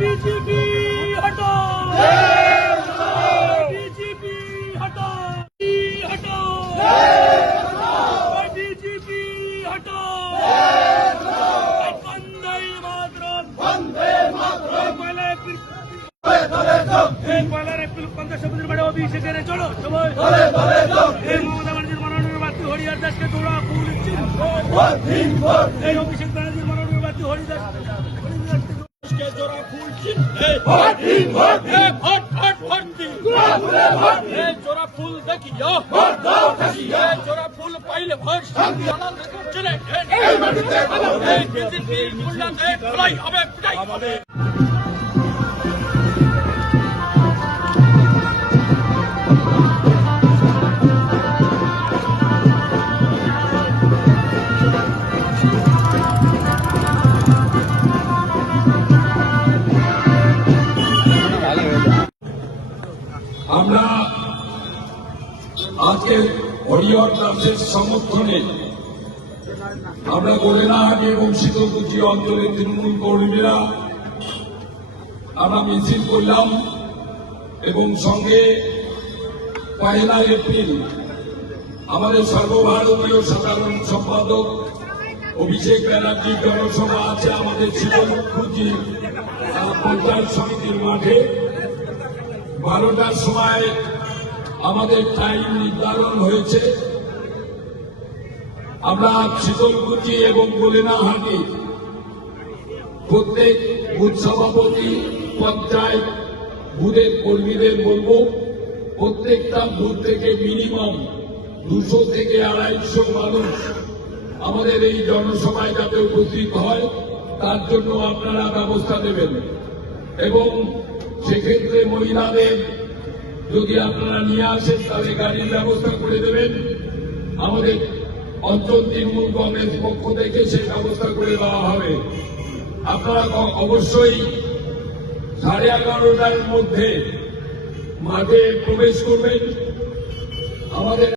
BJP हटो, BJP हटो, हटो, बीजेपी हटो, वंदे मातरम, पहला एप्रिल 15 बड़े अभिषेक चलो সবাই মমতা ব্যানার্জির মনোনয়ন প্রার্থী হরিহর দাসকে তোড়া ফুল এই অভিষেক ব্যানার্জির মনোনয়ন প্রার্থী হরিহর দাসকে জোড়া ফুল জোড়া ফুল দেখিও জোড়া ফুল পাইলে ভোট চলে হবে। আমরা আজকে হরিহর দাসের সমর্থনে আমরা গোলেনাহাটি এবং শীতলকুচি অঞ্চলের তৃণমূল কর্মীরা আমরা মিছিল করলাম এবং সঙ্গে 1 এপ্রিল আমাদের সর্বভারতীয় সাধারণ সম্পাদক অভিষেক ব্যানার্জির জনসভা আছে আমাদের শীতলকুচি পঞ্চায়েত সমিতির মাঠে 12টার সময় আমাদের টাইম নির্ধারণ হয়েছে। আমরা শীতলকুচি এবং গোলেনাহাটি প্রত্যেক বুথ সভাপতি পঞ্চায়েত বুথের কর্মীদের বলবো প্রত্যেকটা বুথ থেকে মিনিমাম 200 থেকে 250 মানুষ আমাদের এই জনসভায় যাতে উপস্থিত হয় তার জন্য আপনারা ব্যবস্থা নেবেন এবং সেক্ষেত্রে মহিলাদের যদি আপনারা নিয়ে আসেন তাহলে গাড়ির ব্যবস্থা করে দেবেন। আমাদের অঞ্চল তৃণমূল কংগ্রেস পক্ষ থেকে সেই ব্যবস্থা করে দেওয়া হবে। আপনারা অবশ্যই 11:30টার মধ্যে মাঠে প্রবেশ করবেন। আমাদের